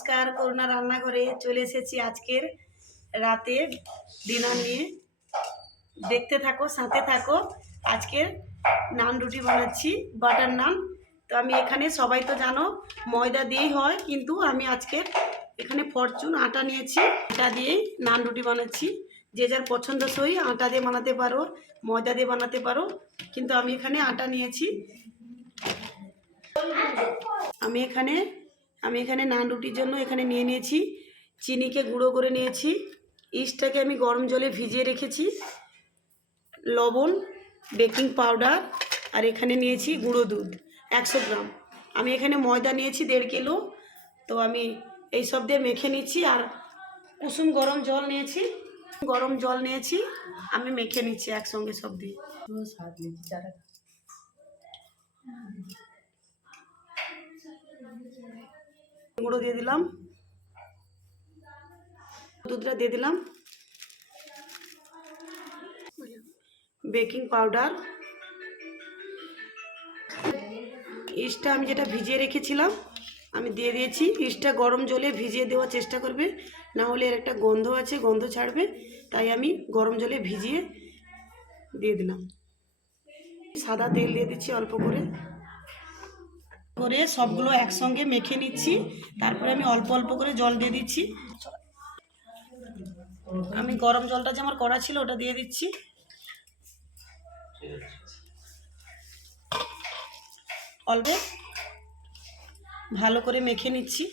নমস্কার, করুণা রান্নাঘরে চলে এসেছি আজকের রাতে ডিনার নিয়ে। দেখতে থাকো, সাথে থাকো। আজকের নান রুটি বানাচ্ছি, বাটার নান। তো আমি এখানে, সবাই তো জানো, ময়দা দিয়েই হয়, কিন্তু আমি আজকের এখানে ফরচুন আটা নিয়েছি, আটা দিয়েই নান রুটি বানাচ্ছি। যে যার পছন্দসই আটা দিয়ে বানাতে পারো, ময়দা দিয়ে বানাতে পারো, কিন্তু আমি এখানে আটা নিয়েছি। আমি এখানে আমি এখানে নান রুটির জন্য এখানে নিয়ে নিয়েছি, চিনিকে গুঁড়ো করে নিয়েছি, ইস্টটাকে আমি গরম জলে ভিজিয়ে রেখেছি, লবণ, বেকিং পাউডার, আর এখানে নিয়েছি গুঁড়ো দুধ, একশো গ্রাম। আমি এখানে ময়দা নিয়েছি দেড় কিলো, তো আমি এই সব দিয়ে মেখে নিচ্ছি, আর কুসুম গরম জল নিয়েছি, গরম জল নিয়েছি, আমি মেখে নিচ্ছি একসঙ্গে সব দিয়ে। গুঁড়ো দিয়ে দিলাম। দুধটা দিয়ে দিলাম। Baking powder. ইস্টটা আমি যেটা ভিজিয়ে রেখেছিলাম, আমি দিয়ে দিয়েছি। ইস্টটা গরম জলে ভিজিয়ে দেওয়ার চেষ্টা করবে। না হলে এর একটা গন্ধ আছে, গন্ধ ছাড়বে। তাই আমি গরম জলে ভিজিয়ে দিয়ে দিলাম। সাদা তেল দিয়ে দিচ্ছি অল্প করে। করে সবগুলো একসঙ্গে মেখে নিচ্ছি। তারপরে আমি অল্প অল্প করে জল দিয়ে দিচ্ছি। আমি গরম জলটা যে আমার করা ছিল ওটা দিয়ে দিচ্ছি। অল্প ভালো করে মেখে নিচ্ছি।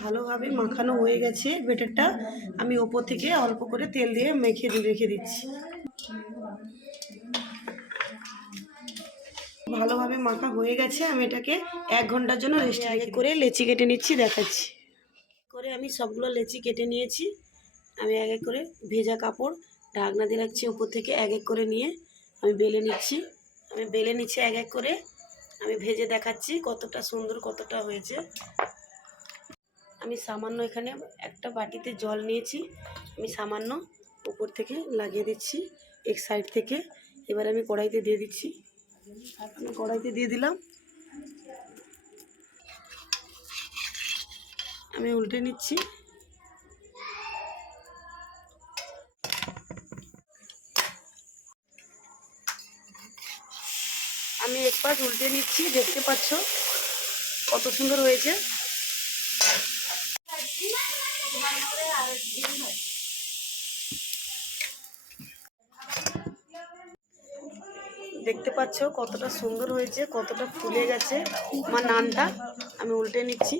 ভালোভাবে মাখানো হয়ে গেছে বেটারটা। আমি ওপর থেকে অল্প করে তেল দিয়ে মেখে, রেখে দিচ্ছি। ভালোভাবে মাখা হয়ে গেছে আমি এটাকে এক ঘণ্টার জন্য রেস্ট আগে করে লেচি কেটে নিচ্ছি দেখাচ্ছি। করে আমি সবগুলো লেচি কেটে নিয়েছি। আমি এক এক করে ভেজা কাপড় ঢাকনা দিয়ে রাখছি উপর থেকে এক এক করে নিয়ে আমি বেলে নিচ্ছি। আমি বেলে নিচ্ছি এক এক করে। আমি ভেজে দেখাচ্ছি কতটা সুন্দর কতটা হয়েছে। আমি সামান্য এখানে একটা বাটিতে জল নিয়েছি। আমি সামান্য উপর থেকে লাগিয়ে দিচ্ছি এক সাইড থেকে। এবার আমি কড়াইতে দিয়ে দিচ্ছি। আমি কড়াইতে দিয়ে দিলাম। আমি উল্টে নিচ্ছি। আমি এক পাশ উল্টে নিচ্ছি, দেখতে পাচ্ছ কত সুন্দর হয়েছে। দেখতে পাচ্ছ কতটা সুন্দর হয়েছে কতটা ফুলে গেছে। আমার নানটা আমি উল্টে নিচ্ছি।